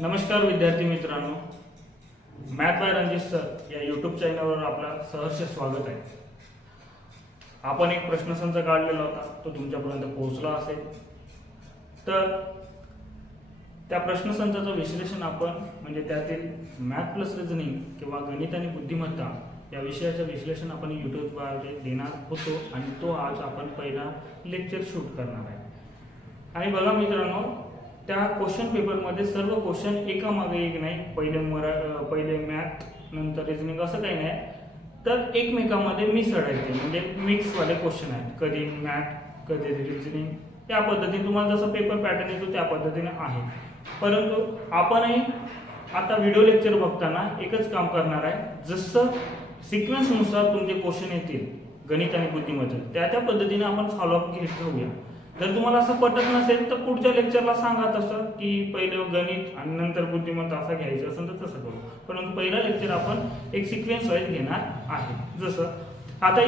नमस्कार विद्यार्थी मित्रांनो, मॅथ बाय रणजित सर या यूट्यूब चॅनलवर आपलं सहर्ष स्वागत आहे। आपण एक प्रश्नसंच काढलेला होता, तो तुमच्यापर्यंत पोहोचला असेल। तर त्या प्रश्नसंचाचं विश्लेषण आपण म्हणजे त्यातील मॅथ प्लस रिझनिंग किंवा गणित आणि बुद्धिमत्ता या विषयाचं विश्लेषण आपण यूट्यूबवर देणार होतो आणि तो आज आपण पहिला लेक्चर शूट करणार आहे। आणि बघा मित्रांनो, त्या क्वेश्चन पेपरमध्ये सर्व क्वेश्चन एका मागे एक नाही, पहिले मॅथ नंतर रिझनिंग असं काही नाही, तर एकमेकांमध्ये मिसळायचे म्हणजे मिक्स वाले क्वेश्चन आहेत। कधी मॅथ कधी रिझनिंग, त्या पद्धतीने तुम्हाला जसं पेपर पॅटर्न येतो त्या पद्धतीने आहे। परंतु आपणही आता व्हिडिओ लेक्चर बघताना एकच काम करणार आहे, जसं सिक्वेन्स नुसार तुमचे क्वेश्चन येतील गणित आणि बुद्धिमत्ता त्या पद्धतीने आपण फॉलोअप घेत राहूया। जर तुम्हाला असं पटत नसेल तर पुढच्या लेक्चरला सांगा तसं की पहिले गणित आणि नंतर बुद्धिमत्ता असं घ्यायचं असेल तर तसं करू। परंतु पहिला लेक्चर आपण एक सिक्वेन्स वाईज घेणार आहे। जसं आता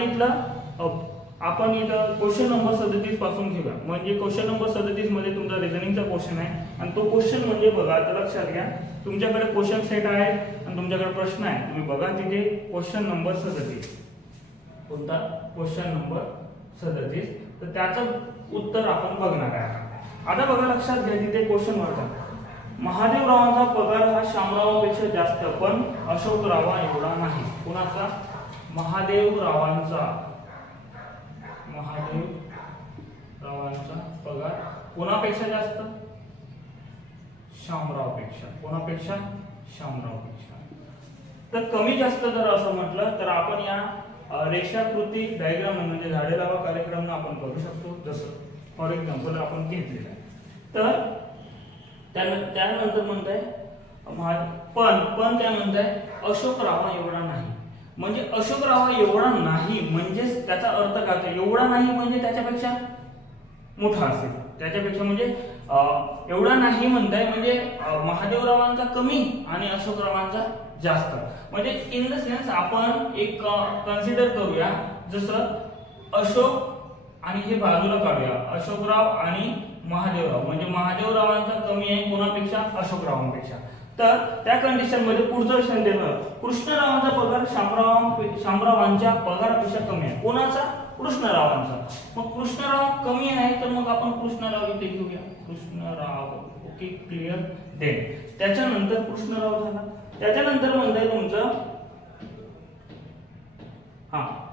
आपण इथं क्वेश्चन नंबर 37 पासून घेऊया। म्हणजे क्वेश्चन नंबर 37 मध्ये तुमचा रिझनिंगचा क्वेश्चन आहे आणि तो क्वेश्चन म्हणजे बघा, आता लक्षात घ्या, तुमच्याकडे क्वेश्चन सेट आहे आणि तुमच्याकडे प्रश्न आहे। तुम्ही बघा तिथे क्वेश्चन नंबर 37 कोणता क्वेश्चन नंबर 37, तर त्याचं उत्तर आपण बघणार आहे। आता बघा लक्षात घ्या, तिथे क्वेश्चन होता महादेवरावांचा पगार हा शामरावांपेक्षा जास्त पण अशोकरावा एवढा नाही। कोणाचा? महादेवरावांचा पगार कोणापेक्षा जास्त? शामरावपेक्षा। कोणापेक्षा? शामरावपेक्षा। तर कमी जास्त जर असं म्हटलं तर आपण या रेषाकृती डायग्राम म्हणजे झाडे लावा कार्यक्रम आपण करू शकतो। जसं फॉर एक्झाम्पल आपण घेतलेला आहे, तर त्यानंतर म्हणताय पण काय म्हणताय? अशोकरावा एवढा नाही। म्हणजे अशोकरावा एवढा नाही म्हणजे त्याचा अर्थ काय? एवढा नाही म्हणजे त्याच्यापेक्षा मोठा असेल, त्याच्यापेक्षा म्हणजे एवढा नाही म्हणताय म्हणजे महादेवरावांचा कमी आणि अशोकरावांचा जास्त। म्हणजे इन द सेन्स आपण एक कन्सिडर करूया, जसं अशोक आणि हे बाजूला काढूया, अशोकराव आणि महादेवराव, म्हणजे महादेवरावांचा कमी आहे कोणापेक्षा? अशोकरावांपेक्षा। तर त्या कंडिशन मध्ये पुढचं सेंटेन्स, कृष्णरावांचा पगार शामरावांच्या पगारापेक्षा कमी आहे। कोणाचा? कृष्णरावांचा। मग कृष्णराव कमी आहे तर मग आपण कृष्णराव इथे घेऊया, कृष्णराव। Okay, clear. देन त्याच्यानंतर कृष्णराव झाला, त्याच्यानंतर म्हणताय तुमचं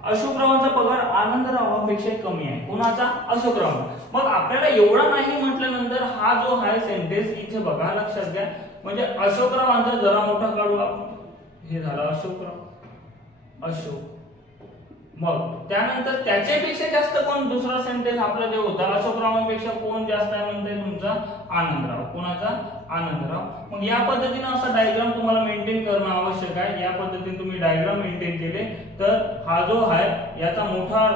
अशोकरावांचा पगार आनंदरावांपेक्षा कमी आहे। कोणाचा? अशोकराव। मग आपल्याला एवढा नाही म्हटल्यानंतर हा जो आहे सेंटेन्स इथे बघा लक्षात घ्या, म्हणजे अशोकरावांचा जरा मोठा काढू आपण, हे झालं अशोकराव, अशोक। मग त्यानंतर त्याच्यापेक्षा जास्त कोण? दुसरा सेंटेन्स आपला जे होता, अशोकरावांपेक्षा कोण जास्त आहे म्हणते? तुमचा आनंदराव। कोणाचा? आनंदराव। मग या पद्धतीने असा डायग्राम तुम्हाला मेंटेन करणं आवश्यक आहे। या पद्धतीने तुम्ही डायग्राम मेंटेन केले तर हा जो आहे याचा मोठा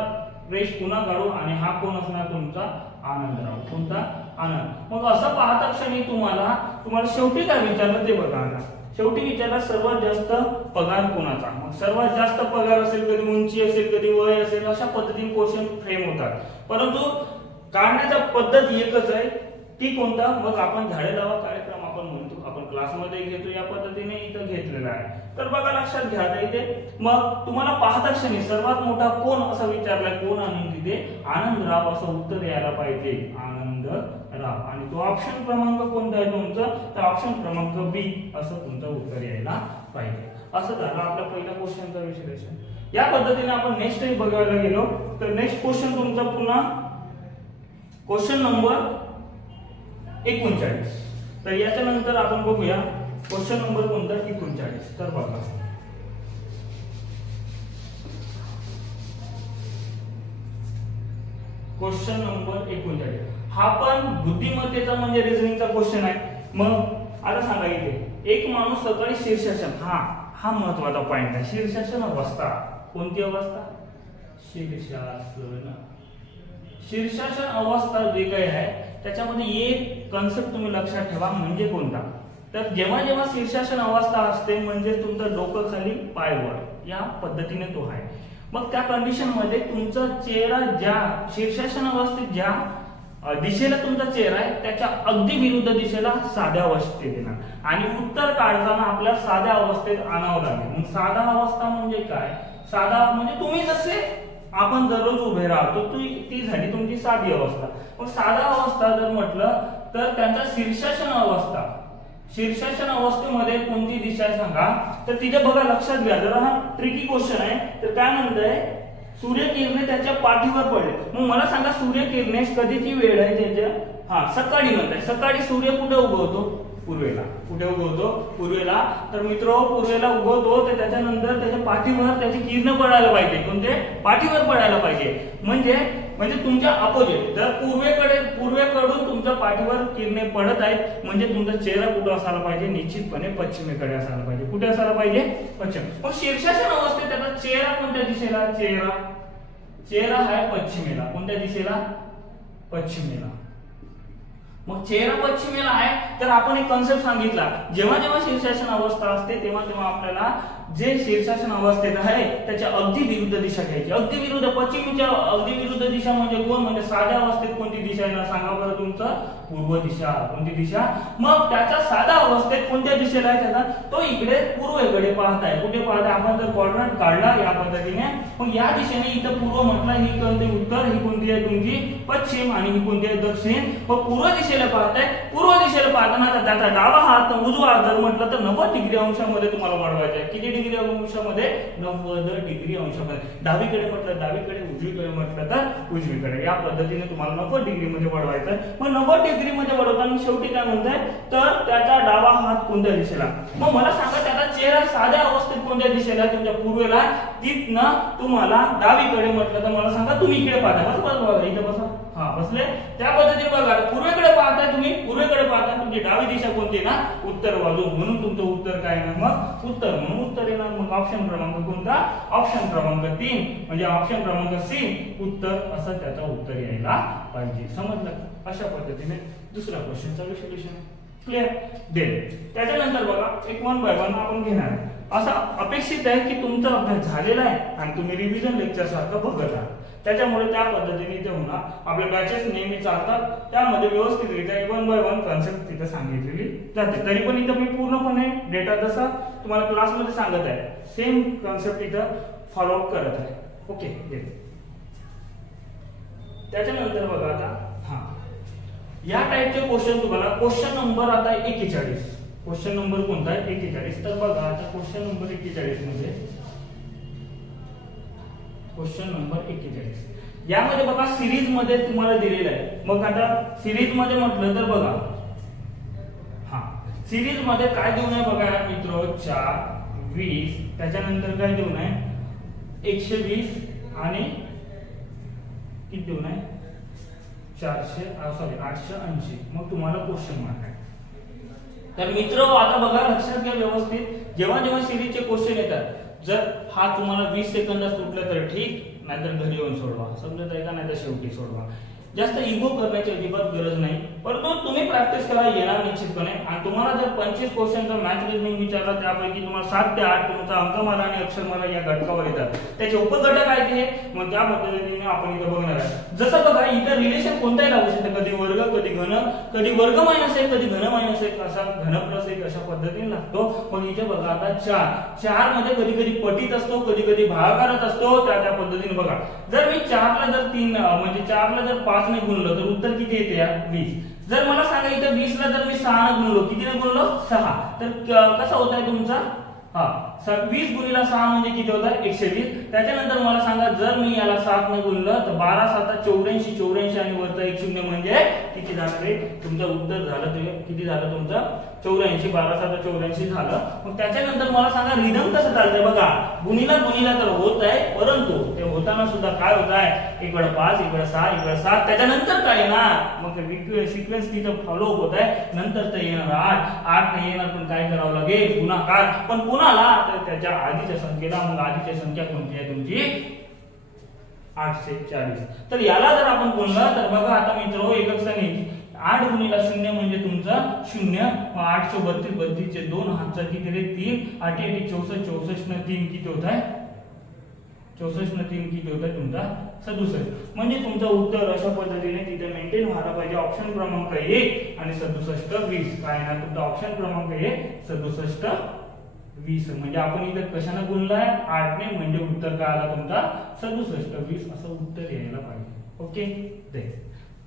रेष पुन्हा काढू आणि हा कोण असणार? तुमचा आनंदराव। कोणता? आनंद। मग असं पाहता क्षणी तुम्हाला शेवटी काय विचारलं ते बघा। आता शेवटी विचारला सर्वात जास्त पगार कोणाचा? मग सर्वात जास्त पगार असेल, कधी उंची असेल, कधी वय असेल, अशा पद्धतीने क्वेश्चन फ्रेम होतात। परंतु काढण्याचा पद्धत एकच आहे, ती कोणता? मग आपण झाडे लावा कार्यक्रम आपण म्हणतो, आपण क्लासमध्ये घेतो, या पद्धतीने इथं घेतलेला आहे। तर बघा लक्षात घ्या, इथे मग तुम्हाला पाहता क्षणी सर्वात मोठा कोण असं विचारलाय, कोण? आणि तिथे आनंदराव असं उत्तर यायला पाहिजे, आनंदराव। आणि तो ऑप्शन क्रमांक कोणता आहे तुमचा? तर ऑप्शन क्रमांक बी असं तुमचं उत्तर यायला पाहिजे। असं झालं आपल्या पहिल्या क्वेश्चनचं विश्लेषण। या पद्धतीने आपण नेक्स्ट बघायला गेलो तर नेक्स्ट क्वेश्चन तुमचा पुन्हा क्वेश्चन नंबर 39। तर याच्यानंतर आपण बघूया क्वेश्चन नंबर कोणता? 39। तर बघा क्वेश्चन नंबर 39 हा पण बुद्धिमत्तेचा म्हणजे रिझनिंगचा क्वेश्चन आहे। मग आता सांगा, इथे एक माणूस सकाळी शीर्षासन, हा महत्वाचा पॉइंट आहे, शीर्षासन अवस्था। कोणती अवस्था? शीर्षासन। शीर्षासन अवस्था जे काही आहे त्याच्यामध्ये एक कन्सेप्ट तुम्ही लक्षात ठेवा, म्हणजे कोणता? तर जेव्हा जेव्हा शीर्षासन अवस्था असते म्हणजे तुमचं डोकं खाली पाय वर, या पद्धतीने तो आहे। मग त्या कंडिशन मध्ये तुमचा चेहरा ज्या शीर्षासन अवस्थेत ज्या दिशेला तुमचा चेहरा आहे त्याच्या अगदी विरुद्ध दिशेला साध्या अवस्थेत येणार आणि उत्तर काढताना आपल्या साध्या अवस्थेत आणावं लागेल. मग साधा अवस्था म्हणजे काय? साधा म्हणजे तुम्ही जसे आपण दररोज उभे राहतो ती झाली तुमची साधी अवस्था. मग साधा अवस्था जर म्हटलं तर त्यांचा शीर्षासन अवस्था. शीर्षासन अवस्थेमध्ये कोणती दिशा आहे सांगा. तर तिथे बघा लक्षात घ्या, जरा हा ट्रिकी क्वेश्चन आहे. तर काय म्हणतंय, सूर्यकिरणे त्याच्या पाठीवर पडले. मग मला सांगा सूर्यकिरणे कधीची वेळ आहे त्याच्या? सकाळी म्हणताय. सकाळी सूर्य कुठे उगवतो? पूर्वेला. कुठे उगवतो? पूर्वेला. तर मित्र पूर्वेला उगवतो तर त्याच्यानंतर त्याच्या पाठीवर त्याची किरण पडायला पाहिजे. कोणते? पाठीवर पडायला पाहिजे. म्हणजे तुमच्या अपोजिट. जर पूर्वेकडून तुमच्या पाठीवर किरणे पडत आहेत म्हणजे तुमचा चेहरा कुठे असायला पाहिजे? निश्चितपणे पश्चिमेकडे असायला पाहिजे. कुठे असायला पाहिजे? पश्चिम. मग शीर्षासन अवस्थेत त्याचा चेहरा कोणत्या दिशेला? चेहरा आहे पश्चिमेला. कोणत्या दिशेला? पश्चिमेला. मग चेहरा पश्चिमेला आहे तर आपण एक कन्सेप्ट सांगितला, जेव्हा जेव्हा शीर्षासन अवस्था असते तेव्हा आपल्याला जे शीर्षासन अवस्थेत आहे त्याच्या अगदी विरुद्ध दिशा घ्यायची. अगदी विरुद्ध, पश्चिमच्या अगदी विरुद्ध दिशा म्हणजे कोण? म्हणजे साध्या अवस्थेत कोणती दिशा आहे ना सांगा बरं तुमचं? पूर्व दिशा. कोणती दिशा? मग त्याच्या साध्या अवस्थेत कोणत्या दिशेला आहे त्याचा? तो इकडे पूर्वेकडे पाहत आहे. कुठे पाहत आहे? आपण जर क्वाड्रंट काढला या पद्धतीने, मग या दिशेने इथं पूर्व म्हटलं, ही कोणती उत्तर, ही कोणती आहे तुमची पश्चिम आणि ही कोणती आहे दक्षिण. मग पूर्व दिशेला पाहताय. पूर्व दिशेला पाहताना त्याचा डावा हात उजवा हात जर म्हटलं तर 90 डिग्री अंशामध्ये तुम्हाला वाढवायचा आहे. किती डिग्री अंशामध्ये? 90 डिग्री अंशामध्ये. डावीकडे म्हटलं डावीकडे, उजवीकडे म्हटलं तर उजवीकडे. या पद्धतीने तुम्हाला 90 डिग्री मध्ये वाढवायचं आहे. मग 90 डिग्री मध्ये वाढवताना शेवटी काय म्हणताय तर त्याचा डावा हात कोणत्या दिशेला? मग मला सांगा त्याचा चेहरा साध्या अवस्थेत कोणत्या दिशेला? तुमच्या पूर्वेला. तिथनं तुम्हाला डावीकडे म्हटलं तर मला सांगा तुम्ही इकडे पाहता. बस इथे बसा. बसले. त्या पद्धतीने बघा पूर्वेकडे पाहताय तुम्ही. पूर्वेकडे पाहताय तुमची डावी दिशा कोणती ना? उत्तर बाजू. म्हणून तुमचं उत्तर काय ना? मग उत्तर. म्हणून उत्तर येणार. मग ऑप्शन क्रमांक कोणता? ऑप्शन क्रमांक 3 म्हणजे ऑप्शन क्रमांक सी उत्तर असं त्याचं उत्तर यायला पाहिजे. समजलं? अशा पद्धतीने दुसऱ्या क्वेश्चनचा विश्लेषण क्लिअर. त्याच्यानंतर बघा एक 1 बाय 1 आपण घेणार. असं अपेक्षित आहे की तुमचा अभ्यास झालेला आहे आणि तुम्ही रिव्हिजन लेक्चर सारखं बघत आहात. त्याच्यामुळे त्या पद्धतीने ते होणार. आपल्या बॅचेस नेहमी चालतात त्यामध्ये व्यवस्थितरित्या 1 बाय 1 कन्सेप्ट तिथे सांगितलेली जाते. तरी पण इथं मी पूर्णपणे डेटा जसा तुम्हाला क्लासमध्ये सांगत आहे सेम कन्सेप्ट इथं फॉलो अप करत आहे. ओके. त्याच्यानंतर बघा आता या टाइपचे क्वेश्चन तुम्हाला क्वेश्चन नंबर आता 41. क्वेश्चन नंबर कोणता आहे? 41. तर बघा आता क्वेश्चन नंबर 41 मध्ये क्वेश्चन नंबर 41 यामध्ये बघा सिरीज मध्ये तुम्हाला दिलेलं आहे. मग आता सिरीज मध्ये म्हटलं तर बघा सिरीज मध्ये काय देऊन आहे बघा मित्र? 4, 20. त्याच्यानंतर काय देऊन आहे? 120 आणि किती देऊन आहे? 880. मग तुम्हाला क्वेश्चन मार्क आहे. तर मित्र आता बघा लक्षात घ्या व्यवस्थित, जेव्हा जेव्हा सिरीजचे क्वेश्चन येतात जर हा तुम्हाला 20 सेकंदात सुटला तर ठीक, नाहीतर घरी येऊन सोडवा. समजत आहे का? नाही तर शेवटी सोडवा. जास्त इगो करण्याची अजिबात गरज नाही. परंतु तुम्ही प्रॅक्टिस करा, येणार निश्चितपणे. आणि तुम्हाला जर 25 क्वेश्चनचा मॅथ रिजनिंग विचारला त्यापैकी तुम्हाला 7 ते 8 तुमचा अंकमाला आणि अक्षरमाला या घटकावर येतात. त्याचे उपघटक आहेत हे. मग त्या पद्धतीने आपण इथं बघणार आहे. जसं बघा इथं रिलेशन कोणताही लागू शकतं. कधी वर्ग, कधी घन, कधी वर्ग -1, कधी घन -1, असा घन +1 अशा पद्धतीने लागतो. मग इथे बघा आता 4 मध्ये कधी कधी पटीत असतो, कधी कधी भागाकारात असतो. त्या पद्धतीने बघा जर मी 4 ला जर 3 म्हणजे 4 ला जर 5 ने गुणलं तर उत्तर किती येते यार? 20. जर मला सांगा इथं 20 ला जर मी 6 ने गुणलो, किती ने गुणलो? 6. तर कसा होत आहे तुमचा? 20 गुणिला 6 म्हणजे किती होत आहे? 120. त्याच्यानंतर मला सांगा जर मी याला 7 ने गुणलं तर 12 7 84, 84 आणि वरचा 1 शून्य म्हणजे किती झालं रे? तुमचं उत्तर झालं ते किती झालं तुमचं? 84. 12 7 84 झालं. मग त्याच्यानंतर मला सांगा रिदम कसं चालतंय बघा. गुणिला तर होत आहे, परंतु ते होताना सुद्धा काय होत आहे? एक वेळा 5, एक वेळा 6, एक वेळा 7. त्याच्यानंतर काय ना मग सिक्वेन्स तिथं फॉलो होत आहे. नंतर ते येणार 8 ने येणार पण काय करावं लागेल? गुणाकार. पण पुन्हाला तर त्याच्या आधीच्या संख्येला, मग आधीची संख्या कोणती आहे तुमची? 840. तर याला जर आपण गुणलं तर बघा आता मित्र एकच संख्या 8 गुणिला 0 म्हणजे तुमचा 0. 832 32 2 हातचा किती रे? 3. 8 8 64 64 न 3 किती होत आहे? 64 न 3 किती होतं तुमचा 67. म्हणजे तुमचं उत्तर अशा पद्धतीने तिथे मेंटेन व्हायला पाहिजे. ऑप्शन क्रमांक 1 आणि 67 20 काय ना तुमचा ऑप्शन क्रमांक 1 67 20. म्हणजे आपण इथे कशाने गुणलाय 8 ने, म्हणजे उत्तर काय आला तुमचा 67 20 असं उत्तर यायला पाहिजे. ओके.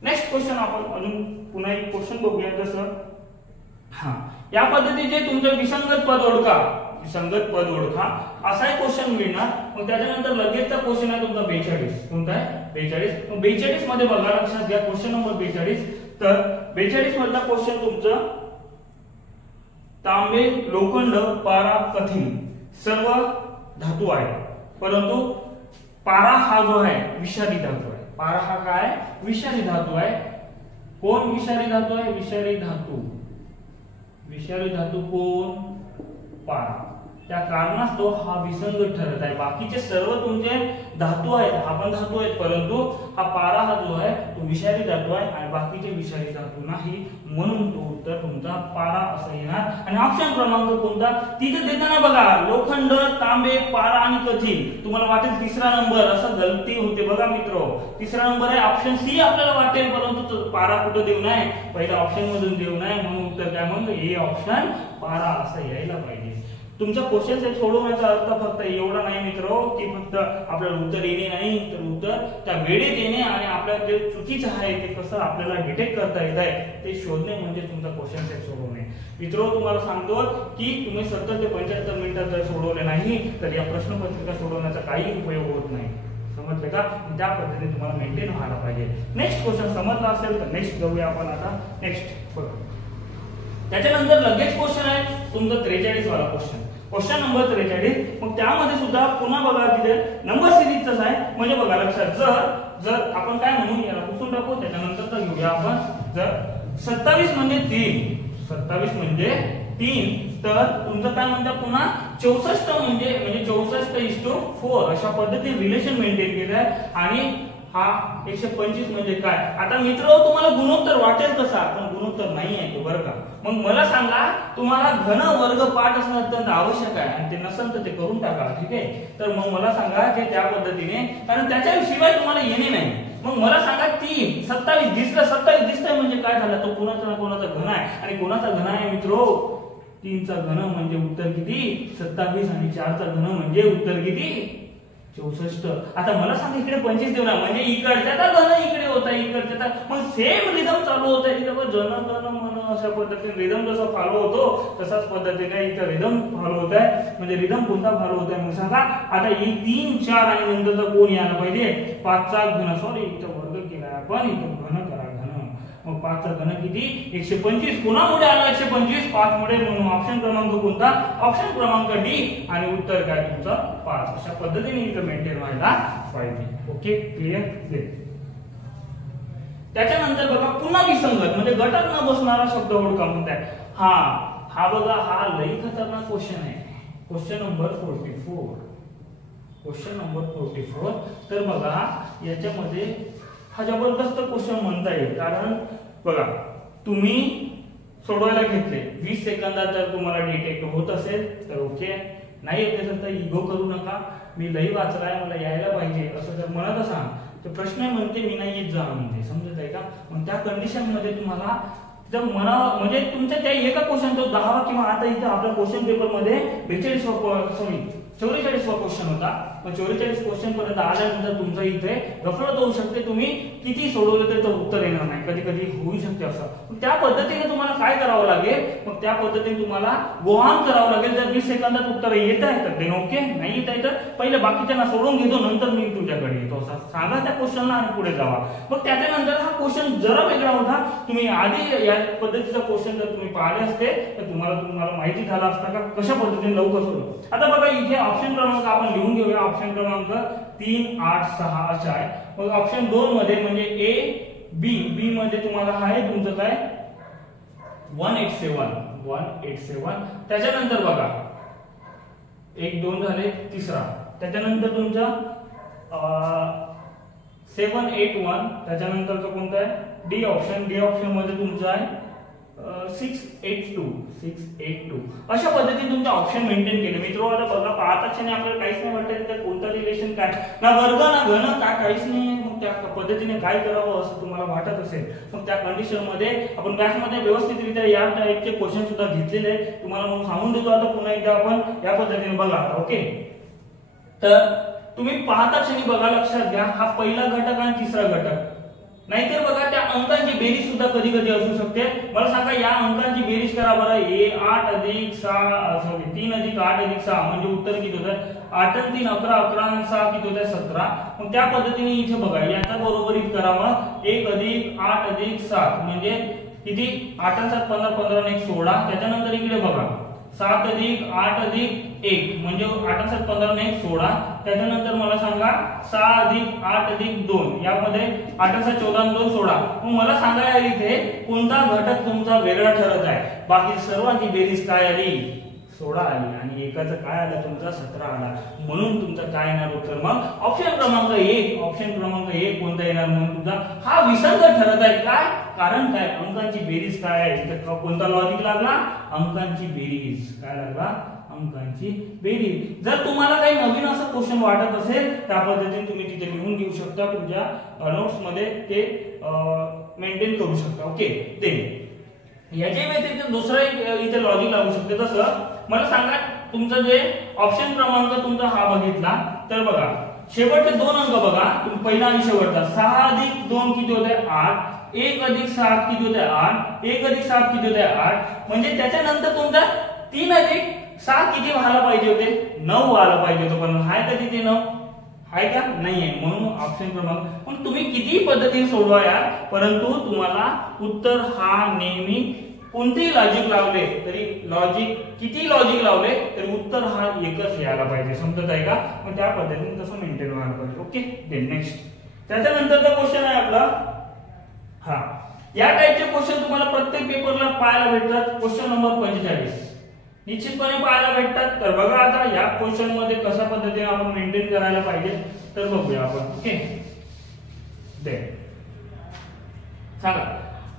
नेक्स्ट क्वेश्चन आपण अजून पुन्हा एक क्वेश्चन बघूया. जसं या पद्धतीचे तुमचं विसंगत पद ओळखा, विसंगत पद ओळखा असा एक क्वेश्चन मिळणार. मग त्याच्यानंतर लगेचचा क्वेश्चन आहे तुमचा 42. कोणता आहे 42. मग 42 मध्ये बघा, लक्षात घ्या क्वेश्चन नंबर 42. तर 42 मधला क्वेश्चन तुमचं तांबे, लोखंड, पारा, कठीण सर्व धातू आहे, परंतु पारा हा जो आहे विषारी धातू आहे. पारा हा काय विषारी धातू आहे. कोण विषारी धातू आहे? विषारी धातू. विषारी धातू कोण? पारा. त्या कारणास्तव हा विसंगत ठरत आहे. बाकीचे सर्व तुमचे धातू आहेत, हा पण धातू आहेत, परंतु हा पारा हा जो आहे तो विषारी धातू आहे आणि बाकीचे विषारी धातू नाही, म्हणून तो उत्तर तुमचा पारा असं येणार. आणि ऑप्शन क्रमांक कोणता तिथे देताना बघा लोखंड, तांबे, पारा आणि कठीण. तुम्हाला वाटेल तिसरा नंबर, असं गलती होते बघा मित्र. तिसरा नंबर आहे ऑप्शन सी आपल्याला वाटेल, परंतु पारा कुठं देऊ नये, पहिल्या ऑप्शन मधून देऊ नये, म्हणून उत्तर काय मग ए ऑप्शन पारा असं यायला पाहिजे. तुमच्या क्वेश्चन सोडवण्याचा अर्थ फक्त एवढा नाही मित्र की फक्त आपल्याला उत्तर येणे नाही, तर उत्तर त्या वेळेत येणे आणि आपल्याला जे चुकीचं आहे ते कसं आपल्याला डिटेक्ट करता येत आहे ते शोधणे म्हणजे तुमचा क्वेश्चन सेट सोडवणे. मित्र तुम्हाला सांगतो की तुम्ही 70 ते 75 मिनिटात जर सोडवले नाही तर या प्रश्नपत्रिका सोडवण्याचा काही उपयोग होत नाही. समजले का? त्या पद्धतीने तुम्हाला मेंटेन व्हायला पाहिजे. नेक्स्ट क्वेश्चन समजला असेल तर नेक्स्ट जाऊया आपण आता. नेक्स्ट बघा, त्याच्यानंतर लगेच क्वेश्चन आहे तुमचा 43 वाला क्वेश्चन, क्वेश्चन नंबर 43. मग त्यामध्ये सुद्धा पुन्हा बघा तिथे नंबर सिरीजच आहे. म्हणजे बघा लक्षात, जर आपण काय म्हणू याला पुसून टाकू, त्याच्यानंतर तर घेऊया आपण. जर 27 म्हणजे 3, 27 म्हणजे 3, तर तुमचं काय म्हणतात पुन्हा 64 म्हणजे 64:4 अशा पद्धतीने रिलेशन मेंटेन केलं आहे. आणि हा 125 म्हणजे काय? आता मित्र तुम्हाला गुणोत्तर वाटेल तसा, पण गुणोत्तर नाही आहे तो बरं का. मग मला सांगा, तुम्हाला घन वर्ग पाठ असणं अत्यंत आवश्यक आहे आणि ते नसेल तर ते करून टाका, ठीक आहे. तर मग मला सांगा की त्या पद्धतीने, कारण त्याच्याशिवाय तुम्हाला येणे नाही. मग मला सांगा 3 27 दिसलं, 27 दिसतंय म्हणजे काय झालं, तो कोणाचा ना कोणाचा घन आहे. आणि कोणाचा घन आहे मित्रो? 3 चा घन म्हणजे उत्तर किती 27 आणि 4 चा घन म्हणजे उत्तर किती 64. आता मला सांग इकडे 25 देऊ ना, म्हणजे इकडच्या का घन इकडे होता, इकडच्या मग सेम रिदम चालू होत आहे तिथे. जन गण मन अशा पद्धतीने रिदम जसा फॉलो होतो तसाच पद्धतीने इथं रिदम फॉलो होत आहे. म्हणजे रिदम कोणता फॉलो होत आहे मग सांगा. आता ही 3 4 आणि नंतरचा कोण यायला पाहिजे 5 चा घन. सॉरी इथं वर्ग केलाय आपण, इथं घन करा घन. मग 5 चा घन किती 125. कोणामुळे आला 125? 5 मुळे. म्हणून ऑप्शन क्रमांक कोणता? ऑप्शन क्रमांक डी. आणि उत्तर काय तुमचं 5. अशा पद्धतीने इथं मेंटेन व्हायला पाहिजे. Okay, clear. त्याच्यानंतर बघा पुन्हा विसंगत म्हणजे गटात न बसणारा शब्द ओळखा म्हणताय. हा बघा, हा लई खतरनाक क्वेश्चन आहे. Question number 44. Question number 44. तर बघा याच्यामध्ये हा जबरदस्त क्वेश्चन म्हणता येईल. कारण बघा तुम्ही सोडवायला घेतले 20 सेकंदात जर तुम्हाला डिटेक्ट होत असेल तर ओके, नाही येत असेल तर इगो करू नका. मी लई वाचलाय, मला यायला पाहिजे असं जर म्हणत असाल तर प्रश्न म्हणते मी नाही येत जा म्हणते, समजत आहे का? मग त्या कंडिशन मध्ये तुम्हाला जर मना म्हणजे तुमच्या त्या एका क्वेश्चन तो 10 किंवा आता इथे आपल्या क्वेश्चन पेपर मध्ये 44 क्वेश्चन होता. मग 44 क्वेश्चन पर्यंत आल्यानंतर तुमचं इथे गफलत होऊ शकते. तुम्ही किती सोडवलं तरी तर उत्तर येणार नाही, कधी कधी होऊ शकते असं. त्या पद्धतीने तुम्हाला काय करावं लागेल, मग त्या पद्धतीने तुम्हाला गोहान करावं लागेल. जर 20 सेकंदात उत्तर येत आहे तर देन ओके, नाही येत आहे तर पहिले बाकीच्यांना सोडून घेतो, नंतर मी तुझ्याकडे येतो असं सांगा त्या क्वेश्चनला आणि पुढे जावा. मग त्याच्यानंतर हा क्वेश्चन जरा वेगळा होता. तुम्ही आधी या पद्धतीचा क्वेश्चन जर तुम्ही पाहिले असते तर तुम्हाला माहिती झाला असता का कशा पद्धतीने लवकर सोडव. आता बघा इथे ऑप्शन क्रमांक आपण लिहून घेऊया. ऑप्शन क्रमांक 3 8 6 असा आहे. मग ऑप्शन 2 मध्ये म्हणजे ए बी मध्ये तुम्हाला आहे तुमचं काय 187. त्याच्यानंतर बघा 1 2 झाले, तिसरा. त्याच्यानंतर तुमचा 7 8 1. त्याच्यानंतरचं कोणतं आहे डी ऑप्शन मध्ये तुमचं आहे 682 अशा पद्धतीने तुमचे ऑप्शन मेंटेन केले. मित्रांनो बघा पाहता क्षणी आपल्याला काहीच नाही वाटत की कोणतं रिलेशन काय ना वर्ग ना घन काय काहीच नाही. मग त्या पद्धतीने काय करावं असं तुम्हाला वाटत असेल मग त्या कंडिशन मध्ये आपण मॅथ्समध्ये व्यवस्थितरित्या या टाइपचे क्वेश्चन सुद्धा घेतलेले आहेत. तुम्हाला मग सांगून देतो आता पुन्हा एकदा आपण या पद्धतीने बघा. ओके तर तुम्ही पाहता क्षणी बघा लक्षात घ्या हा पहिला घटक आणि तिसरा घटक. नाहीतर बघा त्या अंकांची बेरीज सुद्धा कधी कधी असू शकते. मला सांगा या अंकांची बेरीज करा बरं. 8 अधिक 6 सॉरी 3 अधिक 8 अधिक 6 म्हणजे उत्तर किती होतं 8 आणि 3 11 11 आणि 6 किती होतं 17. मग त्या पद्धतीने इथे बघा याचा बरोबरीत करा मग 1 अधिक 8 अधिक 7 म्हणजे किती 8 आणि 7 15 15 आणि 1 16. त्याच्यानंतर इकडे बघा 7 अधिक 8 अधिक 1 म्हणजे 8 आणि 7 15 आणि 1 16. त्याच्यानंतर मला सांगा 6 अधिक 8 अधिक 2 यामध्ये 8 आणि 7 14 आणि 2 16. मग मला सांगा या इथे कोणता घटक तुमचा वेगळा ठरत आहे. बाकी सर्वांची बेरीज काय आली 16 आली आणि एकाचं काय आलं तुमचा 17 आला. म्हणून तुमचा काय येणार उत्तर मग ऑप्शन क्रमांक 1 कोणता येणार म्हणून तुमचा हा विसंगत ठरत आहे. काय कारण काय अंकांची बेरीज काय आहे. कोणता लॉजिक लागला अंकांची बेरीज काय लागला अंकांची बेरीज. जर तुम्हाला काही नवीन असं क्वेश्चन वाटत असेल त्या पद्धतीने तुम्ही तिथे लिहून घेऊ शकता तुमच्या नोट्स मध्ये ते मेंटेन करू शकता. ओके ते याच्या व्यतिरिक्त दुसरं एक इथे लॉजिक लागू शकते. तसं मला सांगा तुमचं जे ऑप्शन क्रमांक तुमचा हा बघितला तर बघा शेवटचे दोन अंक बघा तुम्ही पहिला आणि शेवटचा 6 अधिक 2 किती होते 8 1 अधिक 7 किती होते 8 1 अधिक 7 किती होते 8 म्हणजे त्याच्यानंतर तुमचा 3 अधिक 7 किती व्हायला पाहिजे होते 9 व्हायला पाहिजे होते. पण हाय का तिथे 9 हाय का नाहीये. म्हणून ऑप्शन क्रमांक पण तुम्ही किती पद्धतीने सोडवा यार परंतु तुम्हाला उत्तर हा नेहमी कोणतेही लॉजिक लावले तरी किती लॉजिक लावले तरी उत्तर हा एकच यायला पाहिजे. समजत आहे का. मग त्या पद्धतीने तसं मेंटेन व्हायला पाहिजे. ओके देन नेक्स्ट त्याच्यानंतरचा क्वेश्चन आहे आपला हा या टाइपचे क्वेश्चन तुम्हाला प्रत्येक पेपरला पाहायला भेटतात. क्वेश्चन नंबर 45 निश्चितपणे पाहायला भेटतात. तर बघा आता या क्वेश्चन मध्ये कशा पद्धतीने आपण मेंटेन करायला पाहिजे तर बघूया आपण. ओके दे सांगा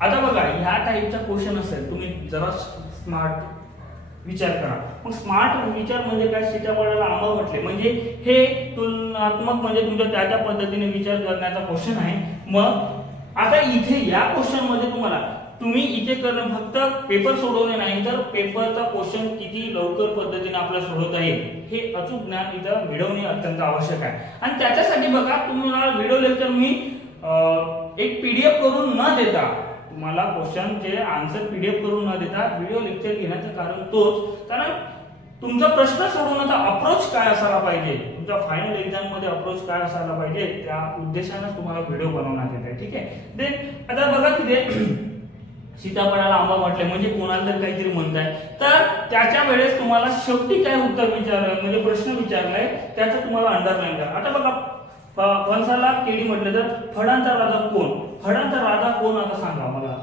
आता बघा ह्या टाइपचा क्वेश्चन असेल तुम्ही जरा स्मार्ट विचार करा. मग स्मार्ट विचार म्हणजे काय सीताफळाला आंबा म्हटले म्हणजे हे तुलनात्मक म्हणजे तुमच्या त्या पद्धतीने विचार करण्याचा क्वेश्चन आहे. मग आता इथे या क्वेश्चन मध्ये तुम्ही इथे करणं फक्त पेपर सोडवणे नाही तर पेपरचा क्वेश्चन किती लवकर पद्धतीने आपल्याला सोडवता येईल हे अचूक ज्ञान इथं मिळवणे अत्यंत आवश्यक आहे. आणि त्याच्यासाठी बघा तुम्हाला व्हिडिओ लेक्चर मी एक पीडीएफ करून न देता तुम्हाला क्वेश्चनचे आन्सर पीडीएफ करून न देता व्हिडिओ लेक्चर घेण्याचं कारण तोच कारण तुमचा प्रश्न सोडवण्याचा अप्रोच काय असायला पाहिजे तुमच्या फायनल एक्झाम मध्ये अप्रोच काय असायला पाहिजे त्या उद्देशाने तुम्हाला व्हिडिओ बनवण्यात येत आहे. ठीक आहे देन आता बघा तिथे सीताफळाला आंबा म्हटले म्हणजे कोणाला तरी काहीतरी म्हणताय तर त्याच्या वेळेस तुम्हाला शेवटी काय उत्तर विचारलं म्हणजे प्रश्न विचारलाय त्याचं तुम्हाला अंडरलाईन करा. आता बघा फणसाला केळी म्हटलं तर फळांचा राजा कोण फळांचा राजा कोण आता सांगा मला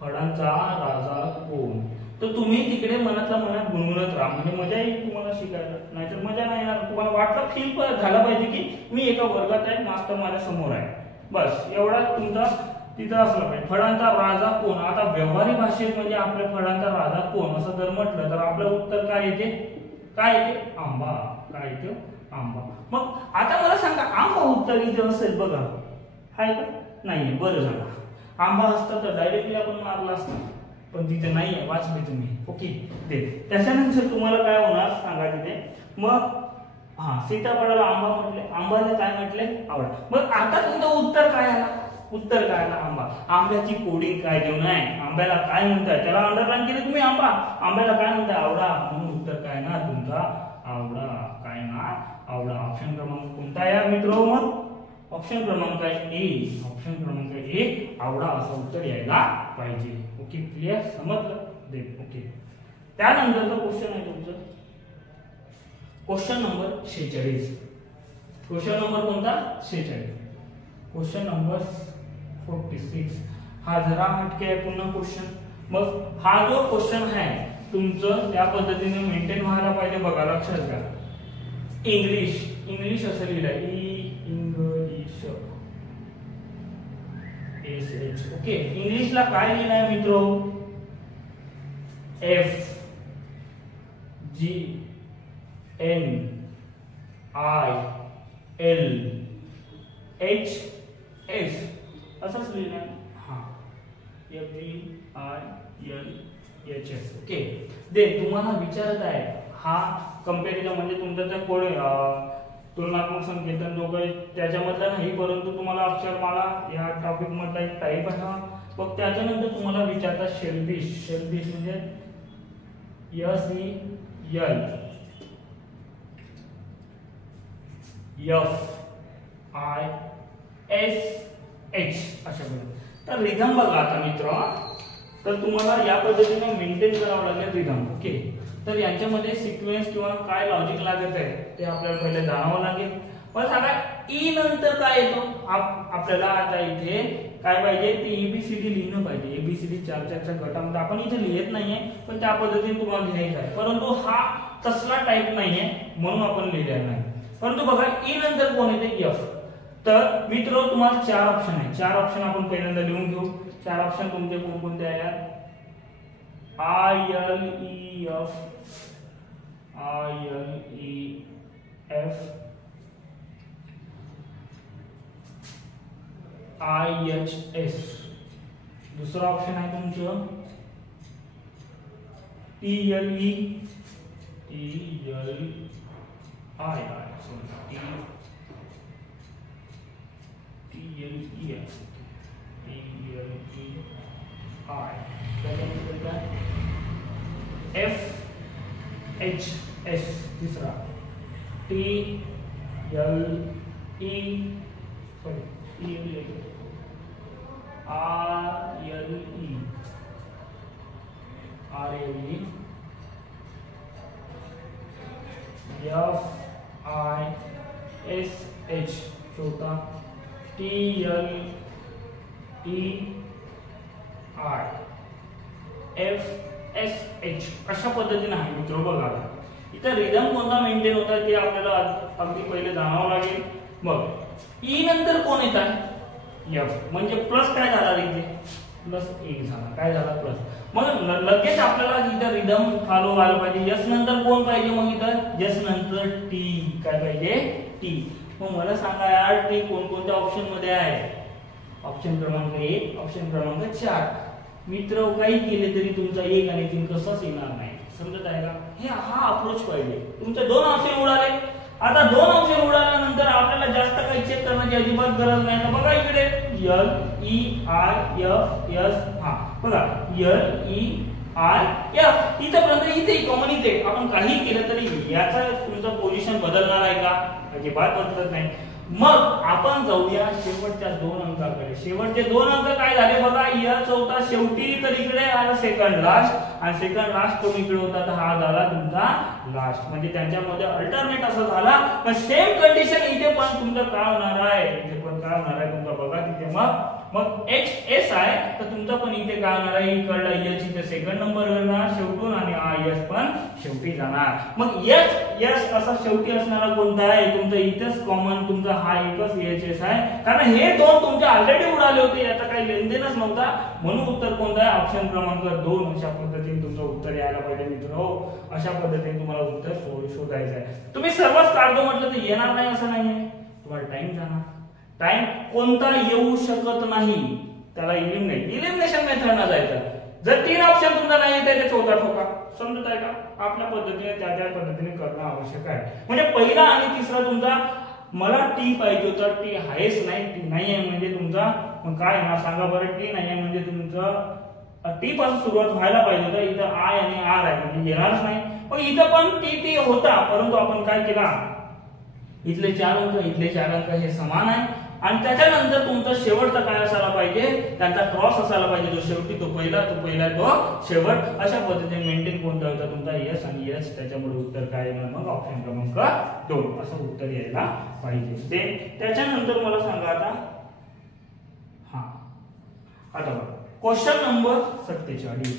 फळांचा राजा कोण. तर तुम्ही तिकडे मनातल्या मनात गुणगुणत राहा म्हणजे मजा येईल तुम्हाला शिकायला. नाहीतर मजा नाही येणार. तुम्हाला वाटलं फील झाला पाहिजे की मी एका वर्गात आहे मास्टर माझ्या समोर आहे बस एवढा तुमचा तिथं असलं पाहिजे. फळांचा राजा कोण आता व्यवहारिक भाषेत म्हणजे आपल्या फळांचा राजा कोण असं जर म्हटलं तर आपलं उत्तर काय येते आंबा. काय येते आंबा. मग आता मला सांगा आंबा उत्तर इथे असेल बघा हाय का नाहीये. बरं झालं आंबा असता तर डायरेक्टली आपण मारला असता पण तिथे नाहीये वाचले तुम्ही. ओके दे त्याच्यानंतर तुम्हाला काय होणार सांगा तिथे मग हा सीताफळाला आंबा म्हटले आंबाला काय म्हटले आवडा. मग आता तुमचं उत्तर काय आला आंबा. आंब्याची कोडिंग काय देऊन आहे आंब्याला काय म्हणताय त्याला अंडरलाईन केले तुम्ही आंब्याला काय म्हणताय आवडा. म्हणून उत्तर काय ना तुमचा आवडा. काय ना आवडा. ऑप्शन क्रमांक कोणता आहे मित्र मग ऑप्शन क्रमांक ए आवडा असं उत्तर यायला पाहिजे. ओके क्लिअर समजलं दे. ओके त्यानंतरचा क्वेश्चन आहे तुमचं क्वेश्चन नंबर 46. क्वेश्चन नंबर कोणता 46. क्वेश्चन नंबर 46 हा जरा हटके आहे पुन्हा क्वेश्चन. मग हा जो क्वेश्चन आहे तुमचं त्या पद्धतीने मेंटेन व्हायला पाहिजे बघा लक्षात घ्या. इंग्लिश असं लिहिलंय इंग्लिश एस एच. ओके इंग्लिशला काय लिहिलंय मित्र F G N I L H S असंच लिहिणार. हा F G I L H S. Okay. दे तुम्हाला विचारत आहे हा कंपॅरिझन म्हणजे तुमचा जर कोणी तुलनात्मक संकेतन दोघं त्याच्यामधला नाही, परंतु तुम्हाला अक्षरमाला या टॉपिक मधला एक टाईप आहे. मग त्याच्यानंतर तुम्हाला विचारतात शेल्फिश. शेल्फिश म्हणजे SEL FISH अशा प्रकारे. तर रिदम बघा आता मित्र, तर तुम्हाला या पद्धतीने मेंटेन करावं लागेल रिदम. ओके. तर यांच्यामध्ये सिक्वेन्स किंवा काय लॉजिक लागत आहे ते आपल्याला पहिले जाणावं लागेल. पण सांगा ई नंतर काय येतो. आपल्याला आता इथे काय पाहिजे ते एबीसीडी लिहिणं पाहिजे. एबीसीडी 4 गटामध्ये आपण इथे लिहित नाहीये, पण त्या पद्धतीने तुम्हाला लिहायचं आहे. परंतु हा तसला टाइप नाहीये म्हणून आपण लिहिलेला नाही. परंतु बघा ई नंतर कोण येते एफ. तर मित्र तुम्हाला 4 ऑप्शन आहे. 4 ऑप्शन आपण पहिल्यांदा लिहून घेऊ. 4 ऑप्शन तुमचे कोणकोणते आहेत. ILEF IHS. दुसरा ऑप्शन आहे तुमचं TLE FHS. तीसरा TLE FISH. चौथा TLEI FSH. अशा पद्धतीने आहे मित्र. बघा इथं रिदम कोणता मेंटेन होता ते आपल्याला अगदी पहिले जाणावं लागेल. मग ई नंतर कोण येतात एफ म्हणजे प्लस काय झाला इथे प्लस एक झाला. काय झाला प्लस. मग लगेच आपल्याला इथं रिदम फॉलो व्हायला पाहिजे. यस नंतर कोण पाहिजे. मग इथं यस नंतर टी काय पाहिजे टी. मग मला सांगा यार टी कोणकोणत्या ऑप्शन मध्ये आहे. ऑप्शन क्रमांक 1 ऑप्शन क्रमांक 4. मित्र काही केले तरी तुमचा 1 आणि 3 कसाच येणार नाही. समजत आहे का. हे हा अप्रोच पाहिजे. तुमचे 2 ऑप्शन उडाले. आता 2 ऑप्शन उडाल्यानंतर आपल्याला जास्त काही चेक करण्याची अजिबात गरज नाही. तर बघा इकडे LEIFS. हा बघा LEIF इथपर्यंत इथे कॉमन इथे आपण काही केलं तरी याचा तुमचा पोझिशन बदलणार आहे का. अजिबात बदलत नाही. मग आपण जाऊया शेवटच्या 2 अंकाकडे. शेवटचे 2 अंक काय झाले बघा. या चौथा शेवटी तर इकडे आला सेकंड लास्ट आणि सेकंड लास्ट कोण इकडे होता तर हा झाला तुमचा लास्ट. म्हणजे त्यांच्यामध्ये अल्टरनेट असं झाला. पण सेम कंडिशन इथे पण तुमचं काय होणार आहे. इथे पण काय होणार आहे तुमचा बघा तिथे मग HS आहे तर तुमचा पण इथे काय होणार आहे. इकडला H इथे सेकंड नंबर येणार शेवटून आणि IS पण शेवटी जाणार. मग HS असा शेवटी असणारा कोणता आहे तुमचा इथेच कॉमन तुमचा हा एकच HS आहे. कारण हे 2 तुमचे ऑलरेडी उडाले होते. याचा काही लेनदेनच नव्हता. म्हणून उत्तर कोणता आहे ऑप्शन क्रमांक 2. अशा पद्धतीने तुमचं उत्तर यायला पाहिजे मित्र. अशा पद्धतीने तुम्हाला उत्तर शोधायचं आहे. तुम्ही सर्वच काढतो म्हटलं तर येणार नाही असं नाहीये. तुम्हाला टाइम जाणार. टाइम कोणता येऊ शकत नाही त्याला इलिमिनेशन मेथडला जायचं. जर 3 ऑप्शन तुमचा नाही येत आहे तर चौथा ठोका. समजत आहे का. आपल्या पद्धतीने त्या पद्धतीने करणं आवश्यक आहे. म्हणजे पहिला आणि तिसरा तुमचा मला टी पाहिजे होता. टी आहेच नाही. टी नाही आहे म्हणजे तुमचा मग काय ना सांगा बरं. टी नाही आहे म्हणजे तुमचं टी पासून सुरुवात व्हायला पाहिजे होतं. इथं आय आणि आर आहे म्हणजे येणारच नाही. मग इथं पण टी होता परंतु आपण काय केला इथले 4 अंक इथले 4 अंक हे समान आहे. आणि त्याच्यानंतर तुमचा शेवटचा काय असायला पाहिजे त्यांचा क्रॉस असायला पाहिजे. जो शेवटी तो पहिला तो शेवट. अशा पद्धतीने मेंटेन कोणता होता तुमचा यस आणि यस. त्याच्यामुळे उत्तर काय येणार मग ऑप्शन क्रमांक 2 असं उत्तर यायला पाहिजे. त्याच्यानंतर मला सांगा आता आता बघा क्वेश्चन नंबर 47.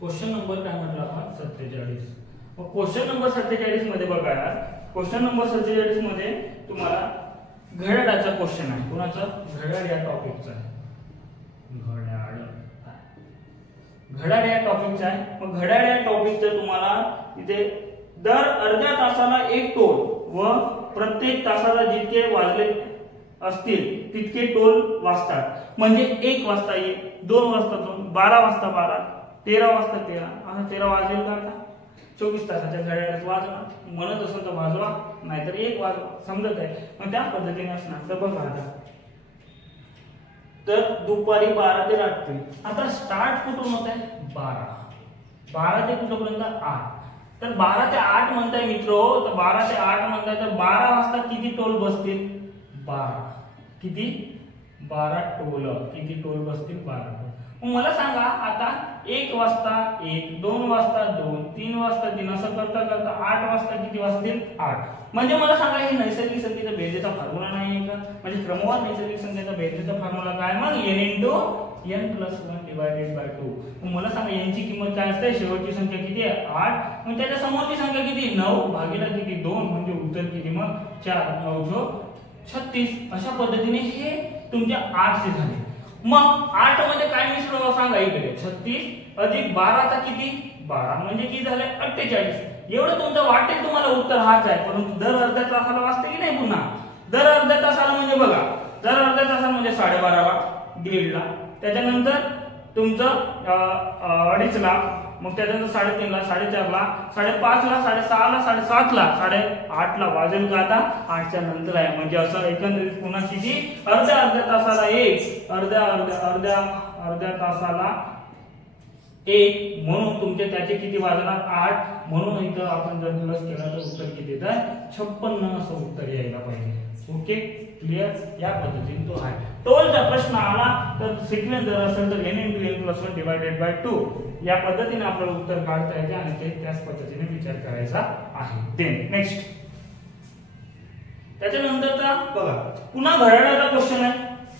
क्वेश्चन नंबर काय म्हटलं आपण 47. मग क्वेश्चन नंबर 47 मध्ये बघा यार. क्वेश्चन नंबर 47 मध्ये तुम्हाला घड्याळाचा क्वेश्चन आहे. कोणाचं? घड्याळ या टॉपिकचा आहे. घड्याळ या टॉपिकचा आहे. मग घड्याळ या टॉपिकचं तुम्हाला इथे दर अर्ध्या तासाला एक टोल व प्रत्येक तासाला जितके वाजले असतील तितके टोल वाजतात. म्हणजे 1 वाजता 1, 2 वाजता 2, 12 वाजता 12, 13 वाजता 13. आता 13 वाजेल का? 24 तासाच्या घड्याळात वाजवा. म्हणत असेल तर वाजवा, नाहीतर 1 वाजवा. समजत आहे? मग त्या पद्धतीने असणार. तर बघा आता, तर दुपारी 12 ते रात्री. आता स्टार्ट कुठून होत आहे? 12 ते कुठपर्यंत? 8. तर 12 ते 8 म्हणताय मित्रो. तर 12 ते 8 म्हणताय तर 12 वाजता किती टोल बसतील? 12. किती? 12 टोल. किती टोल बसतील? 12 टोल. मग मला सांगा आता 1 वाजता 1, 2 वाजता 2, 3 वाजता 3 असं करता करता 8 वाजता किती वाजतील? 8. म्हणजे मला सांगा हे नैसर्गिक संख्येचा बेरजेचा फॉर्म्युला नाही आहे का? म्हणजे क्रमवार नैसर्गिक संख्येचा बेरजेचा फॉर्म्युला काय? मग n × n + 1 / 2. मग मला सांगा n ची किंमत काय असते? शेवटची संख्या किती आहे? 8. मग त्याच्या समोरची संख्या किती? 9 भागिले किती? 2. म्हणजे उत्तर किती? मग 4. 9 36. अशा पद्धतीने हे तुमच्या 8 चे झाले. मग 8 मध्ये काय मिसळलं सांगा इकडे? 36 अधिक 12 चा किती? 12 म्हणजे किती झाले? 48. एवढं तुमचं वाटेल तुम्हाला उत्तर हाच आहे. परंतु दर अर्ध्या तासाला वाजते की नाही? पुन्हा दर अर्ध्या तासाला म्हणजे बघा, दर अर्ध्या तासाला म्हणजे 12:30ला, 1:30ला, त्याच्यानंतर तुमचं 2:30ला, मग त्याच्यानंतर 3:30ला, 4:30ला, 5:30ला, 6:30ला, 7:30ला, 8:30ला वाजेल का? आता 8च्या नंतर आहे. म्हणजे असं एकंदरीत पुन्हा किती? अर्ध्या तासाला 1, अर्ध्या तासाला 1. म्हणून तुमचे त्याचे किती वाजणार? 8. म्हणून इथं आपण जर प्लस केला तर उत्तर किती येतं? 56 असं उत्तर यायला पाहिजे. Okay, clear? या पद्धतीने तो आहे. टोलचा प्रश्न आला तर सिक्वेन्स जर असेल तर n × n + 1 / 2 या पद्धतीने आपल्याला उत्तर काढता येते आणि ते त्याच पद्धतीने विचार करायचा आहे. देन नेक्स्ट, त्याच्यानंतरचा बघा पुन्हा घड्याळाचा क्वेश्चन आहे.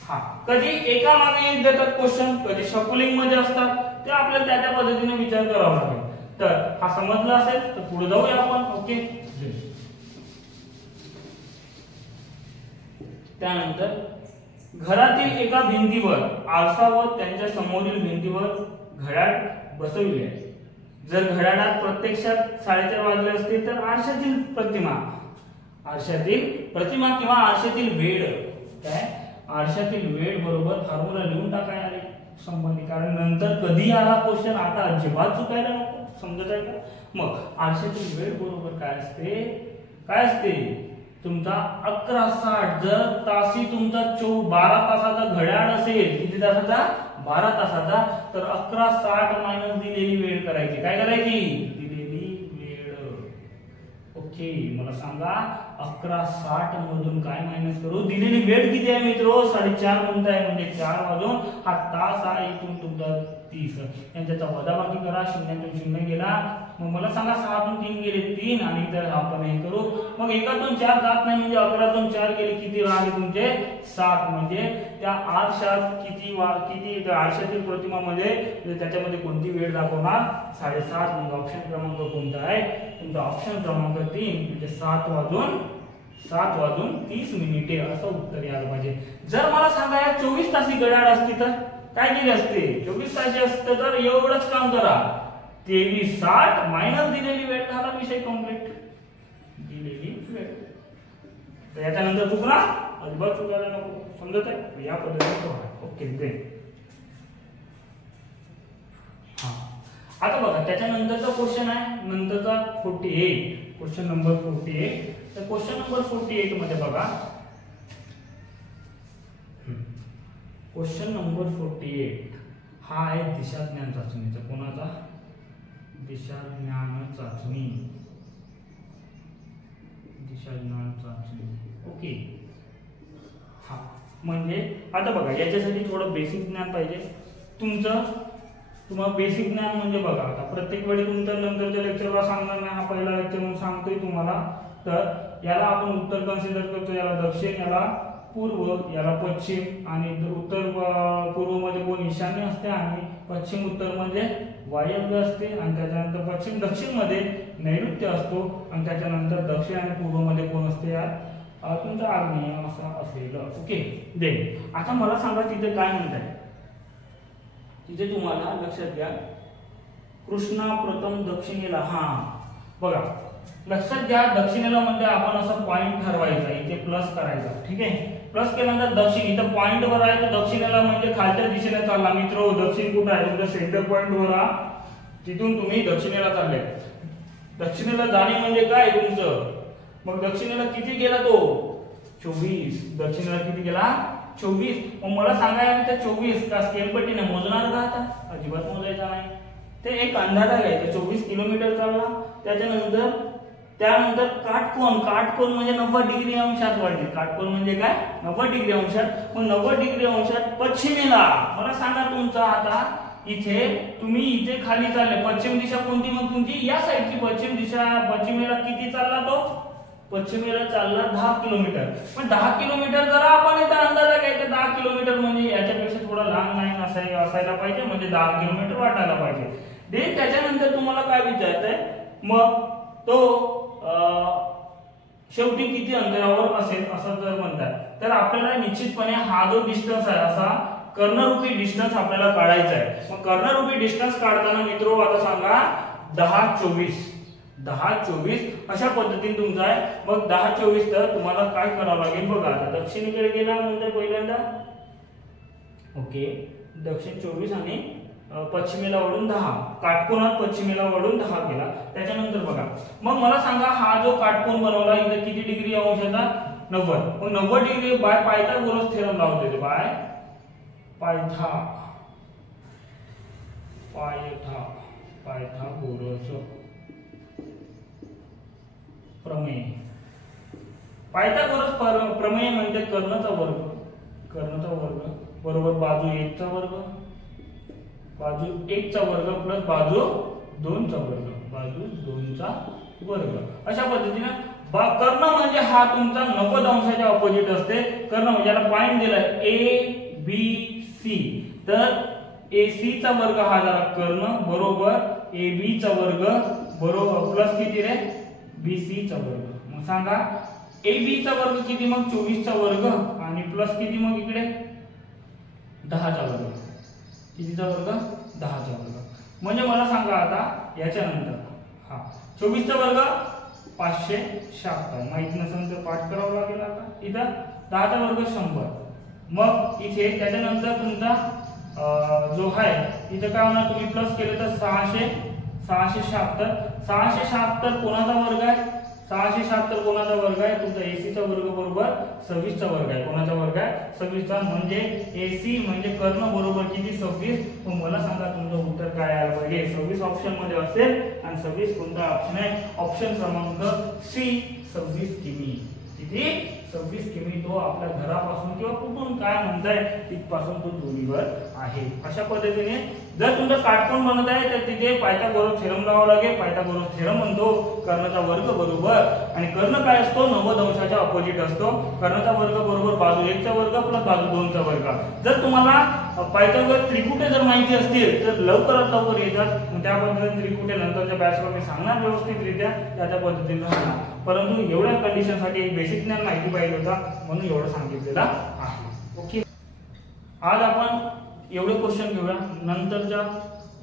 हा कधी एका मागे एक देतात क्वेश्चन, कधी शफलिंग मध्ये असतात. ते आपल्याला त्या पद्धतीने विचार करावा लागेल. तर हा समजला असेल तर पुढे जाऊया आपण. ओके, त्यानंतर घरातील एका भिंतीवर आरसा व त्यांच्या समोरील भिंतीवर घड्याळ बसविले आहे. जर घड्याळात प्रत्यक्षात 4:30 वाजले असतील तर आरशातील प्रतिमा किंवा आरशातील वेळ काय? आरशातील वेळ बरोबर फॉर्म्युला लिहून टाकायला रे संबंधी. कारण नंतर कधी आला क्वेश्चन, आता अजिबात चुकायला नको. समजत आहे का? मग आरशातील वेळ बरोबर काय असते? काय असते? तुमचा 11:60. जर तासी तुमचा 12 तासाचा घड्याळ असेल, किती तासाचा? 12 तासाचा, तर 11:60 मायनस दिलेली वेळ करायची. काय करायची? दिलेली वेळ. ओके, मला सांगा 11:60 मधून काय मायनस करू? दिलेली वेळ किती आहे मित्रो? 4:30 म्हणताय. म्हणजे 4 वाजून हा तास आहे. इथून तुमचा 30. यांच्याचा वजाबाकी करा. 0 0 गेला. मग मला सांगा 6 3 गेले 3 आणि इतर आपण हे करू. मग 1 4 जात नाही म्हणजे 11 4 गेले किती राहिले तुमचे? 7. म्हणजे त्या आरशात किती आरशातील प्रतिमामध्ये त्याच्यामध्ये कोणती वेळ दाखवणार? 7:30. मग ऑप्शन क्रमांक कोणता आहे? तुमचा ऑप्शन क्रमांक 3 म्हणजे 7 वाजून 30 मिनिटे असं उत्तर यायला पाहिजे. जर मला सांगा या 24 तासी घड्याळ असती तर काय केली असते? 24 तासी असतं तर एवढंच काम करा. 23:60 मायनस दिलेली वेळ, झाला विषय कंप्लीट. दिलेली वेळ. तर याच्यानंतर चुकला अजिबात चुकायला नको. समजत आहे? या पद्धतीने. ओके, देन आता बघा त्याच्यानंतरचा क्वेश्चन आहे. नंतरचा 48, क्वेश्चन नंबर 48. तर क्वेश्चन नंबर 48 मध्ये बघा, क्वेश्चन नंबर 48 हा आहे दिशाज्ञान चाचणीचा. कोणाचा? दिशाज्ञान चाचणी. ओके, हा म्हणजे आता बघा याच्यासाठी थोडं बेसिक ज्ञान पाहिजे. तुम्हाला बेसिक ज्ञान म्हणजे बघा आता प्रत्येक वेळी तुमच्या नंतरच्या लेक्चरला सांगणार नाही. हा पहिला लेक्चर म्हणून सांगतोय तुम्हाला. तर याला आपण उत्तर कन्सिडर करतो, याला दक्षिण, याला पूर्व, याला पश्चिम. आणि उत्तर पूर्व मध्ये कोण? ईशान्य असते. आणि पश्चिम उत्तर मध्ये वायव्य असते. आणि त्याच्यानंतर पश्चिम दक्षिण मध्ये नैऋत्य असतो. आणि त्याच्यानंतर दक्षिण आणि पूर्व मध्ये कोण असते? यार तुमचा आग्नेय असा असेल. ओके. देन आता मला सांगा तिथे काय म्हणताय. तिथे तुम्हाला लक्षात घ्या कृष्णा प्रथम दक्षिणेला. हा बघा लक्षात घ्या दक्षिणेला म्हणजे आपण असा पॉइंट ठरवायचा इथे प्लस करायचा. ठीक आहे. प्लस केल्यानंतर दक्षिण इथं पॉइंट वर आहे तर दक्षिणेला म्हणजे खालच्या दिशेने चालला. मित्र दक्षिण कुठे आहे तुमच्या सेंटर पॉइंट वर तिथून तुम्ही दक्षिणेला चालले. दक्षिणेला जाणे म्हणजे काय तुमचं. मग दक्षिणेला किती गेला तो 24. दक्षिणेला किती गेला 24. मग मला सांगायला त्या 24 का स्केलपट्टीने मोजणार का आता अजिबात मोजायचा नाही. ते एक अंदाजा घ्यायचा 24 किलोमीटर चालला. त्यानंतर काटकोन म्हणजे 90 डिग्री अंशात वाढले. काटकोन म्हणजे काय 90 डिग्री अंशात. मग 90 डिग्री अंशात पश्चिमेला मला सांगा तुमचा आता इथे तुम्ही इथे खाली चालले. पश्चिम दिशा कोणती मग तुमची या साईडची पश्चिम दिशा. पश्चिमेला किती चालला तो पश्चिमेला चालला 10 किलोमीटर. पण 10 किलोमीटर जरा आपण इथे अंदाजा घ्यायचा 10 किलोमीटर म्हणजे याच्यापेक्षा थोडा लहान लाईन असायला पाहिजे म्हणजे 10 किलोमीटर वाटायला पाहिजे. देन त्याच्यानंतर तुम्हाला काय विचारायचंय मग तो शेवटी किती अंतरावर असेल असं जर म्हणतात तर आपल्याला निश्चितपणे हा जो डिस्टन्स आहे असा कर्णरूपी डिस्टन्स आपल्याला काढायचा आहे. मग कर्णरूपी डिस्टन्स काढताना मित्रो आता सांगा 10-24 अशा पद्धतीने तुमचा आहे. मग 10-24 तर तुम्हाला काय करावं लागेल बघा. आता दक्षिणेकडे गेला म्हणजे पहिल्यांदा ओके दक्षिण 24 आणि पश्चिमेला वळून 10 काटकोनात पश्चिमेला वळून 10 केला. त्याच्यानंतर बघा मग मला सांगा हा जो काटकोन बनवला इथे किती डिग्री अंशाचा 90. मग 90 डिग्री बाय पायथागोरस थेरम लावते. बाय पायथागोरस प्रमेय. पायथागोरस प्रमेय म्हणजे कर्णचा वर्ग बरोबर बाजू 1 चा वर्ग प्लस बाजू 2 चा वर्ग. अशा पद्धतीने कर्ण म्हणजे हा तुमचा 90 अंशाच्या ऑपोजिट असते. कर्ण म्हणजे याला पॉइंट दिलाय ABC तर AC चा वर्ग हा झाला कर्ण बरोबर AB चा वर्ग बरोबर प्लस किती रे BC चा वर्ग. मग सांगा AB चा वर्ग किती मग 24 चा वर्ग आणि प्लस किती मग इकडे 10 चा वर्ग. कितीचा वर्ग 10 चा वर्ग. म्हणजे मला सांगा आता याच्यानंतर हा 24 चा वर्ग 576 माहित नसेल तर पाठ करावं लागेल. आता इथं 10 चा वर्ग 100. मग इथे त्याच्यानंतर तुमचा जो आहे इथे काय होणार तुम्ही प्लस केले तर 676 कोणाचा वर्ग आहे 676 कोणाचा वर्ग आहे तुमचा AC चा वर्ग बरोबर 26 चा वर्ग आहे. कोणाचा वर्ग आहे 26 चा म्हणजे AC म्हणजे कर्ण बरोबर किती 26. मग मला सांगा तुमचं उत्तर काय आलं पाहिजे. 26 ऑप्शन मध्ये असेल आणि 26 कोणता ऑप्शन आहे ऑप्शन क्रमांक C 26 किमी. किती 26 किमी तो आपल्या घरापासून किंवा कुठून काय म्हणताय तिथपासून तो दूरीवर आहे. अशा पद्धतीने जर तुमचं काटकोन बनत आहे तर तिथे पायथागोरस थेरम लावावा लागेल. पायथागोरस थेरम म्हणतो कर्णाचा वर्ग बरोबर आणि कर्ण काय असतो 90 अंशाच्या ऑपोजिट असतो. कर्णाचा वर्ग बरोबर बाजू 1 चा वर्ग प्लस बाजू 2 चा वर्ग. जर तुम्हाला पायथागोरस त्रिकुटे जर माहिती असतील तर लवकरात लवकर येतात. त्या पद्धतीने त्रिकुटे नंतरच्या बॅचवर मी सांगणार व्यवस्थितरित्या त्या पद्धतीने राहणार. परंतु एवढ्या कंडिशन साठी एक बेसिक ज्ञान माहिती पाहिजे होता म्हणून एवढं सांगितलेलं आहे. ओके. आज आपण एवढे क्वेश्चन घेऊया. नंतरच्या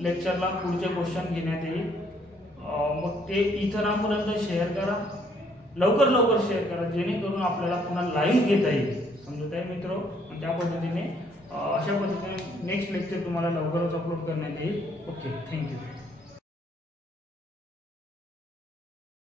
लेक्चरला पुढचे क्वेश्चन घेण्यात येईल. मग ते इतरांपर्यंत शेअर करा. लवकर शेअर करा जेणेकरून आपल्याला पुन्हा लाईव्ह घेता येईल. समजत आहे मित्र. त्या पद्धतीने अशा पद्धतीने नेक्स्ट लेक्चर तुम्हाला लवकरच अपलोड करण्यात येईल. Okay thank you.